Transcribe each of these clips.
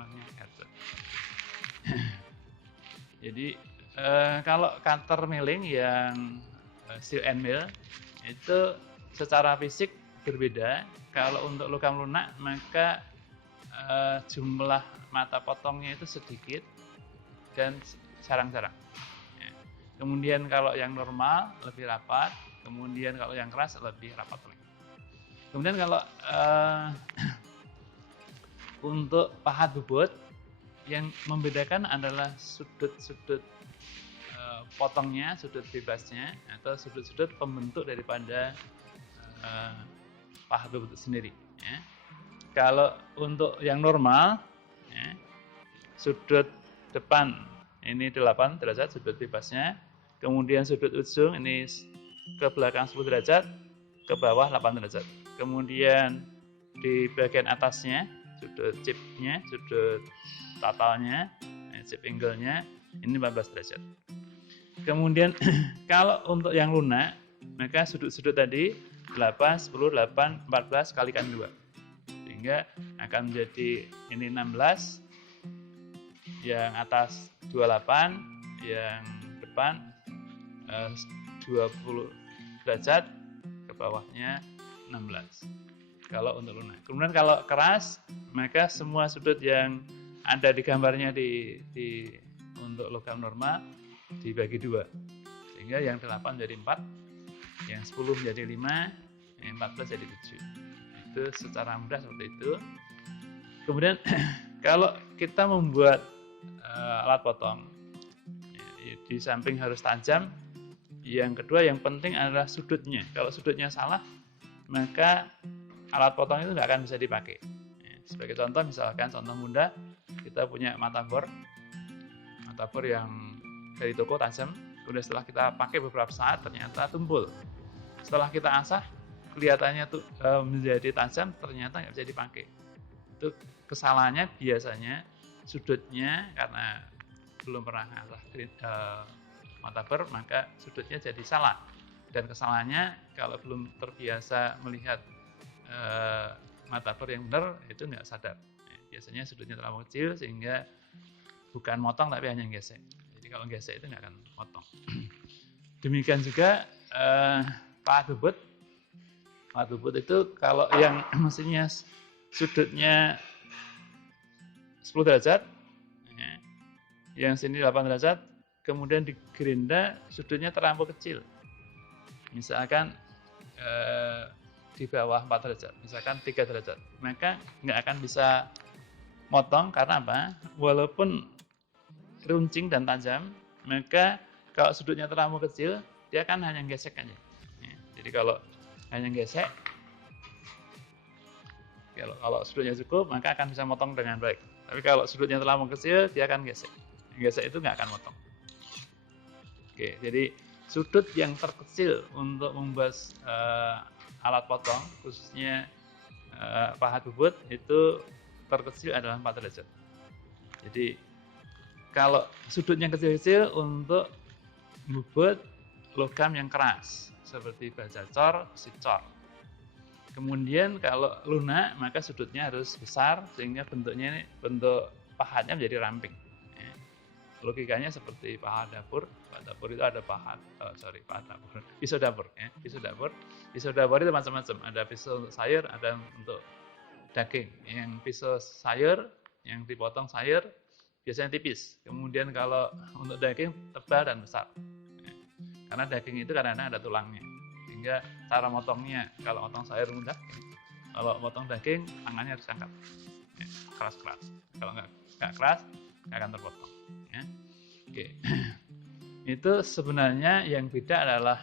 namanya hertz. Jadi kalau cutter milling yang seal and mill itu secara fisik berbeda. Kalau untuk logam lunak maka jumlah mata potongnya itu sedikit dan jarang-jarang. Ya. Kemudian kalau yang normal lebih rapat, kemudian kalau yang keras lebih rapat lagi. Kemudian kalau untuk pahat bubut yang membedakan adalah sudut-sudut potongnya, sudut bebasnya atau sudut-sudut pembentuk daripada pahat bubut sendiri. Ya. Kalau untuk yang normal, ya, sudut depan ini 8 derajat sudut bebasnya, kemudian sudut ujung ini ke belakang 10 derajat, ke bawah 8 derajat. Kemudian di bagian atasnya sudut chipnya, sudut totalnya, chip angle-nya ini 14 derajat. Kemudian kalau untuk yang lunak, maka sudut-sudut tadi 8, 10, 8, 14 kalikan 2. Sehingga akan menjadi ini 16, yang atas 28, yang depan 20 derajat, ke bawahnya 16. Kalau untuk lunak. Kemudian kalau keras, maka semua sudut yang ada di gambarnya untuk logam normal dibagi 2. Sehingga yang 8 jadi 4, yang 10 menjadi 5, yang 14 jadi 7. Itu secara mudah seperti itu. Kemudian kalau kita membuat alat potong, di samping harus tajam, yang kedua yang penting adalah sudutnya. Kalau sudutnya salah, maka alat potong itu nggak akan bisa dipakai. Sebagai contoh, misalkan contoh mudah, kita punya mata bor yang dari toko tajam, kemudian setelah kita pakai beberapa saat ternyata tumpul. Setelah kita asah, kelihatannya tuh menjadi tajam, ternyata nggak bisa dipakai. Itu kesalahannya biasanya sudutnya, karena belum pernah ngasah mata bor, maka sudutnya jadi salah. Dan kesalahannya kalau belum terbiasa melihat mata bor yang benar, itu nggak sadar. Biasanya sudutnya terlalu kecil sehingga bukan motong tapi hanya gesek. Jadi kalau gesek itu nggak akan motong. Demikian juga pahat bubut. Pahat bubut itu kalau yang mesinnya sudutnya 10 derajat, yang sini 8 derajat, kemudian di gerinda sudutnya terlampau kecil. Misalkan di bawah 4 derajat, misalkan 3 derajat, maka nggak akan bisa motong. Karena apa? Walaupun runcing dan tajam, maka kalau sudutnya terlalu kecil, dia akan hanya gesek aja. Jadi kalau hanya gesek, kalau sudutnya cukup, maka akan bisa motong dengan baik. Tapi kalau sudutnya terlalu kecil, dia akan gesek. Gesek itu nggak akan motong. Oke, jadi sudut yang terkecil untuk membuat alat potong, khususnya pahat bubut, itu terkecil adalah 4 derajat. Jadi kalau sudutnya kecil-kecil untuk bubut logam yang keras seperti baja cor, besi cor. Kemudian kalau lunak, maka sudutnya harus besar sehingga bentuknya bentuk pahatnya menjadi ramping. Logikanya seperti pahat dapur. Pahat dapur itu ada pisau dapur. Pisau dapur itu macam-macam. Ada pisau untuk sayur, ada untuk daging. Yang pisau sayur, yang dipotong sayur, biasanya tipis. Kemudian kalau untuk daging, tebal dan besar. Karena daging itu kadang-kadang ada tulangnya. Sehingga cara motongnya, kalau motong sayur mudah. Kalau motong daging, tangannya harus angkat. Keras-keras. Kalau nggak keras, nggak akan terpotong. Ya. Oke. Itu sebenarnya yang beda adalah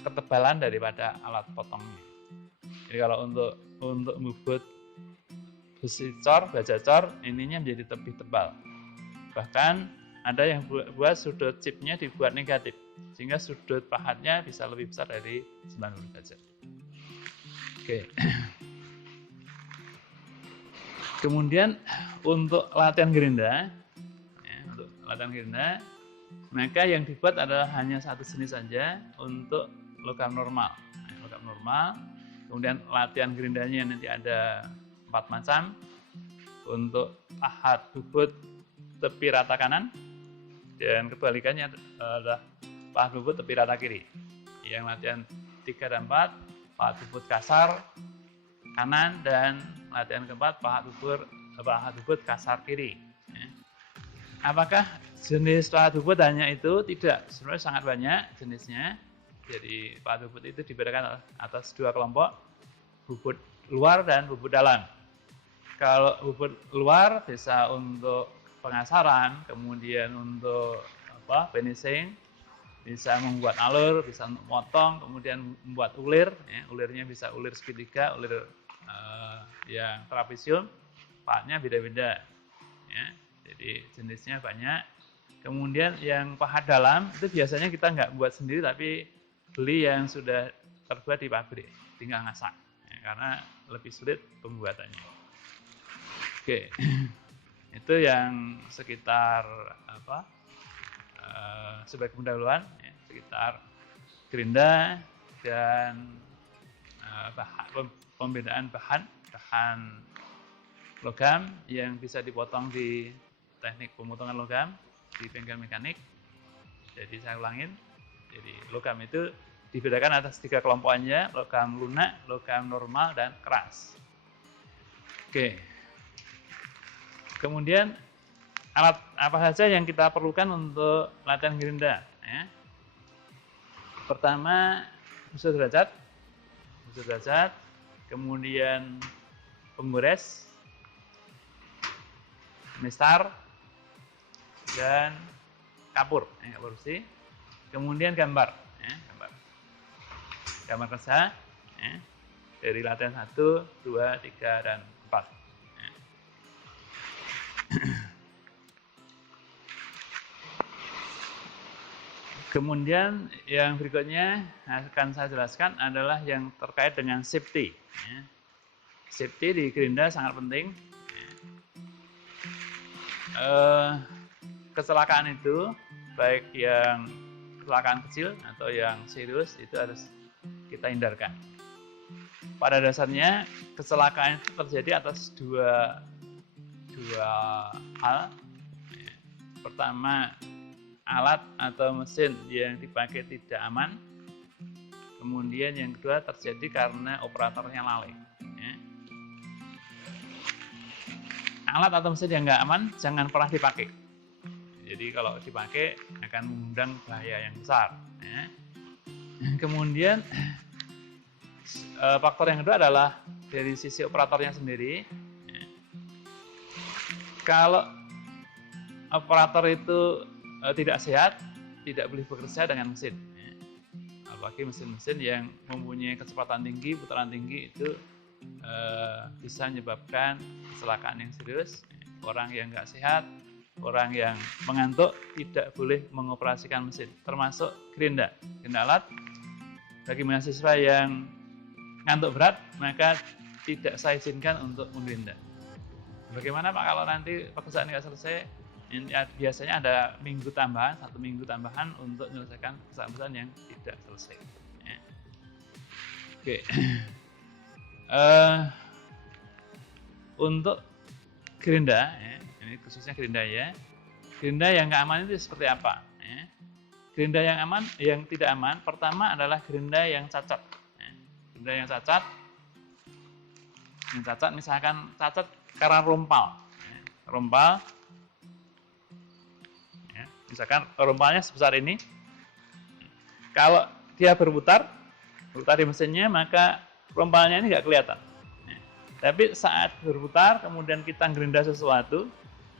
ketebalan daripada alat potongnya. Jadi kalau untuk ngebut besi cor, baja cor, ininya menjadi lebih tebal. Bahkan ada yang buat sudut chipnya dibuat negatif, sehingga sudut pahatnya bisa lebih besar dari 90 derajat. Oke. Kemudian untuk latihan gerinda, maka yang dibuat adalah hanya satu jenis saja untuk logam normal. Kemudian latihan gerindanya nanti ada 4 macam. untuk pahat bubut tepi rata kanan, dan kebalikannya adalah pahat bubut tepi rata kiri. Yang latihan 3 dan 4, pahat bubut kasar kanan, dan latihan keempat pahat bubut kasar kiri. Apakah jenis pahat bubut hanya itu? Tidak, sebenarnya sangat banyak jenisnya. Jadi pahat bubut itu dibedakan atas 2 kelompok, bubut luar dan bubut dalam. Kalau bubut luar bisa untuk pengasaran, kemudian untuk finishing, bisa membuat alur, bisa untuk motong, kemudian membuat ulir. Ulirnya bisa ulir segitiga, ulir yang trapesium, pahatnya beda-beda. Jadi jenisnya banyak. Kemudian yang pahat dalam itu biasanya kita nggak buat sendiri, tapi beli yang sudah terbuat di pabrik, tinggal ngasak, karena lebih sulit pembuatannya. Oke, itu yang sekitar sebagai pendahuluan, sekitar gerinda dan pembedaan bahan logam yang bisa dipotong di teknik pemotongan logam di bengkel mekanik. Jadi saya ulangin, jadi logam itu dibedakan atas 3 kelompokannya, logam lunak, logam normal, dan keras. Oke. Kemudian alat apa saja yang kita perlukan untuk latihan gerinda? Pertama, busur derajat, kemudian pembores, mistar, dan kapur bersih. Kemudian gambar kerja dari latihan 1, 2, 3, dan 4. Kemudian yang berikutnya akan saya jelaskan adalah yang terkait dengan safety. Safety di gerinda sangat penting. Kecelakaan itu, baik yang kecelakaan kecil atau yang serius, itu harus kita hindarkan. Pada dasarnya kecelakaan itu terjadi atas dua hal. Pertama, alat atau mesin yang dipakai tidak aman. Kemudian yang kedua terjadi karena operatornya lalai. Alat atau mesin yang nggak aman jangan pernah dipakai. Jadi kalau dipakai akan mengundang bahaya yang besar. Kemudian faktor yang kedua adalah dari sisi operatornya sendiri. Kalau operator itu tidak sehat, tidak boleh bekerja dengan mesin. Apalagi mesin-mesin yang mempunyai kecepatan tinggi, putaran tinggi, itu bisa menyebabkan kecelakaan yang serius. Orang yang nggak sehat, orang yang mengantuk tidak boleh mengoperasikan mesin, termasuk gerinda alat. Bagi mahasiswa yang ngantuk berat, maka tidak saya izinkan untuk menggerinda. Bagaimana Pak kalau nanti pekerjaan nggak selesai? Biasanya ada 1 minggu tambahan untuk menyelesaikan pekerjaan yang tidak selesai. Oke. Untuk gerinda, ini khususnya gerinda ya. Gerinda yang nggak aman itu seperti apa? Gerinda yang aman, yang tidak aman, pertama adalah gerinda yang cacat. Gerinda yang cacat, misalkan cacat karena rompal. Misalkan rompalnya sebesar ini. Kalau dia berputar di mesinnya, maka rompalnya ini nggak kelihatan. Tapi saat berputar, kemudian kita gerinda sesuatu,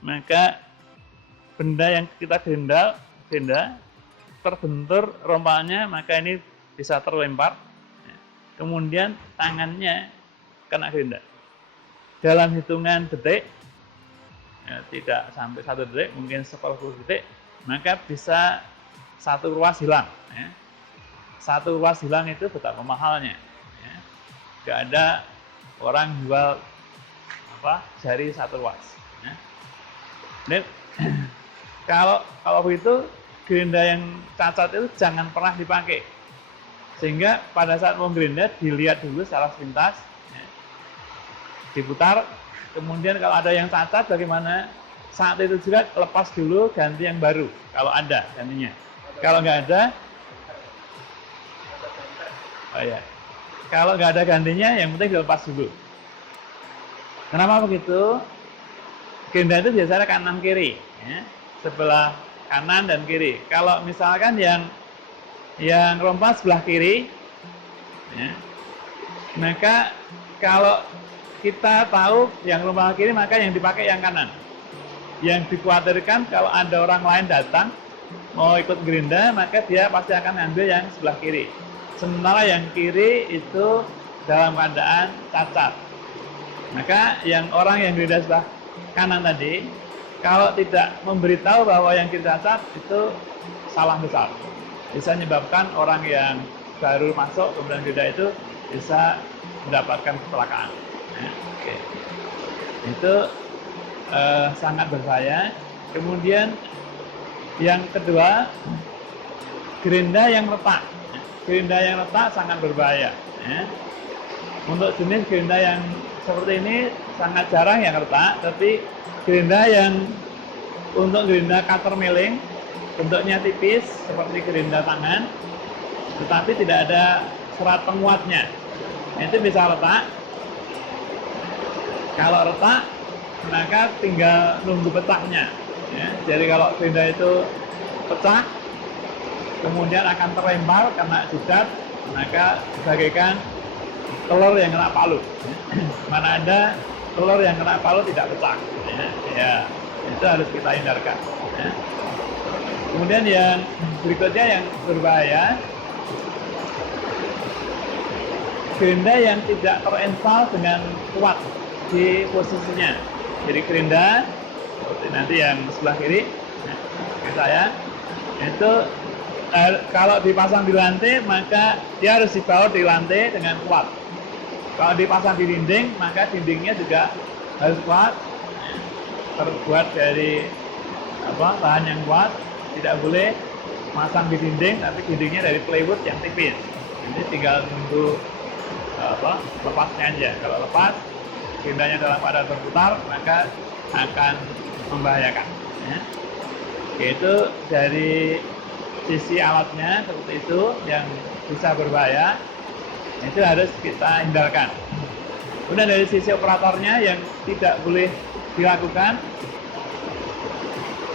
maka benda yang kita gerinda terbentur rompalnya, maka ini bisa terlempar. Kemudian tangannya kena gerinda. Dalam hitungan detik, tidak sampai 1 detik, mungkin 10 detik, maka bisa 1 ruas hilang. 1 ruas hilang itu betapa mahalnya. Nggak ada orang jual jari 1 ruas. Dan kalau begitu, gerinda yang cacat itu jangan pernah dipakai. Sehingga pada saat mau gerinda, dilihat dulu secara sepintas, diputar, Kemudian kalau ada yang cacat bagaimana? Saat itu juga lepas dulu, ganti yang baru kalau ada gantinya. Kalau nggak ada, oh ya, kalau nggak ada gantinya, yang penting dilepas dulu. Kenapa begitu? Gerinda itu biasanya kanan kiri, ya. Sebelah kanan dan kiri. Kalau misalkan yang rompa sebelah kiri, ya, maka kalau kita tahu yang rompa kiri, maka yang dipakai yang kanan. Yang dikhawatirkan kalau ada orang lain datang mau ikut gerinda, maka dia pasti akan ambil yang sebelah kiri. Sementara yang kiri itu dalam keadaan cacat. Maka yang orang yang gerinda sebelah kanan tadi, kalau tidak memberitahu bahwa yang kiri cacat, itu salah besar. Bisa menyebabkan orang yang baru masuk kemudian gerinda itu bisa mendapatkan kecelakaan. Oke. Itu sangat berbahaya. Kemudian yang kedua, gerinda yang retak. Gerinda yang retak sangat berbahaya. Untuk jenis gerinda yang seperti ini sangat jarang yang retak, tapi gerinda yang untuk gerinda cutter milling bentuknya tipis seperti gerinda tangan, tetapi tidak ada serat penguatnya, itu bisa retak. Kalau retak, maka tinggal nunggu pecahnya. Ya. Jadi kalau gerinda itu pecah, kemudian akan terlempar kena jidat, maka bagaikan telur yang kena palu. Mana ada telur yang kena palu tidak pecah. Ya, itu harus kita hindarkan. Ya. Kemudian yang berikutnya yang berbahaya, gerinda yang tidak terinstall dengan kuat di posisinya. Jadi gerinda seperti nanti yang sebelah kiri, saya itu kalau dipasang di lantai, maka dia harus dibaut di lantai dengan kuat. Kalau dipasang di dinding, maka dindingnya juga harus kuat, terbuat dari bahan yang kuat. Tidak boleh masang di dinding, tapi dindingnya dari plywood yang tipis. Ini tinggal nunggu lepasnya aja. Kalau lepas, gerindanya dalam keadaan berputar, maka akan membahayakan. Ya. Itu dari sisi alatnya seperti itu yang bisa berbahaya, itu harus kita hindarkan. Kemudian dari sisi operatornya yang tidak boleh dilakukan,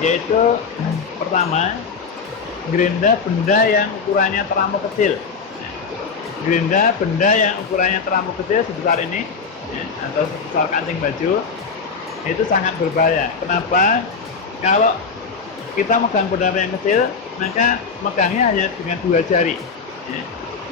yaitu pertama, gerinda benda yang ukurannya terlampau kecil. Gerinda benda yang ukurannya terlampau kecil sebesar ini, ya, atau sebesar kancing baju, itu sangat berbahaya. Kenapa? Kalau kita megang benda yang kecil, maka megangnya hanya dengan 2 jari. Ya.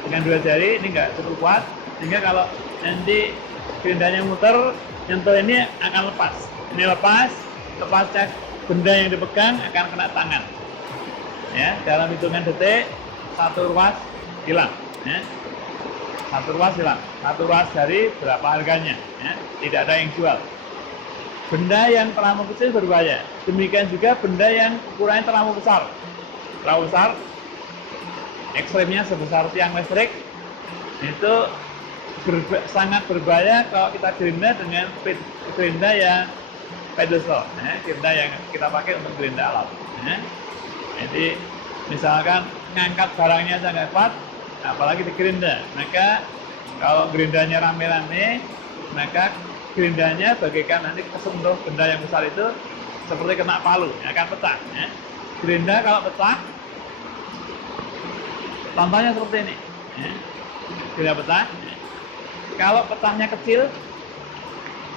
Dengan 2 jari ini nggak cukup kuat, sehingga kalau nanti gerindanya muter, nyentuh ini akan lepas. Ini lepasnya benda yang dipegang akan kena tangan. Ya, dalam hitungan detik, 1 ruas hilang. Ya. 1 ruas hilang. 1 ruas dari berapa harganya? Ya. Tidak ada yang jual. Benda yang terlalu kecil berbahaya. Demikian juga benda yang ukurannya terlalu besar. Terlalu besar, ekstremnya sebesar tiang listrik, itu sangat berbahaya kalau kita gerinda dengan gerinda yang pedestal, ya, gerinda yang kita pakai untuk gerinda alat. Ya. Jadi misalkan ngangkat barangnya sangat kuat, apalagi di gerinda, maka kalau gerindanya rame-rame, maka gerindanya bagaikan nanti kesentuh benda yang besar itu seperti kena palu, akan pecah. Ya. Gerinda kalau pecah, contohnya seperti ini. Ya. Gerinda pecah. Ya. Kalau pecahnya kecil,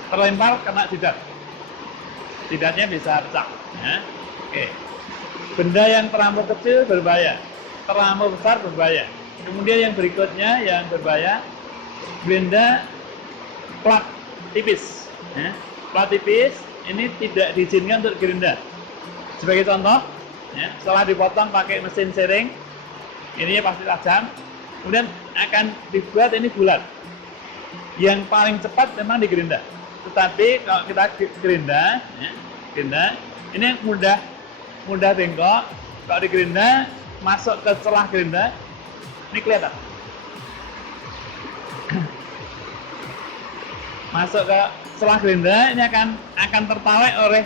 terlempar kena jidat. Jidatnya bisa pecah. Ya. Oke. Benda yang terlampau kecil berbahaya, terlampau besar berbahaya. Kemudian yang berikutnya yang berbahaya, gerinda plat tipis. Ya. Plat tipis ini tidak diizinkan untuk gerinda. Sebagai contoh, ya, setelah dipotong pakai mesin sering, ini pasti tajam, kemudian akan dibuat ini bulat. Yang paling cepat memang di gerinda. Tetapi kalau kita gerinda, ya, gerinda ini mudah bengkok. Kalau di gerinda masuk ke celah gerinda, ini kelihatan. Masuk ke setelah gerindra ini akan tertarik oleh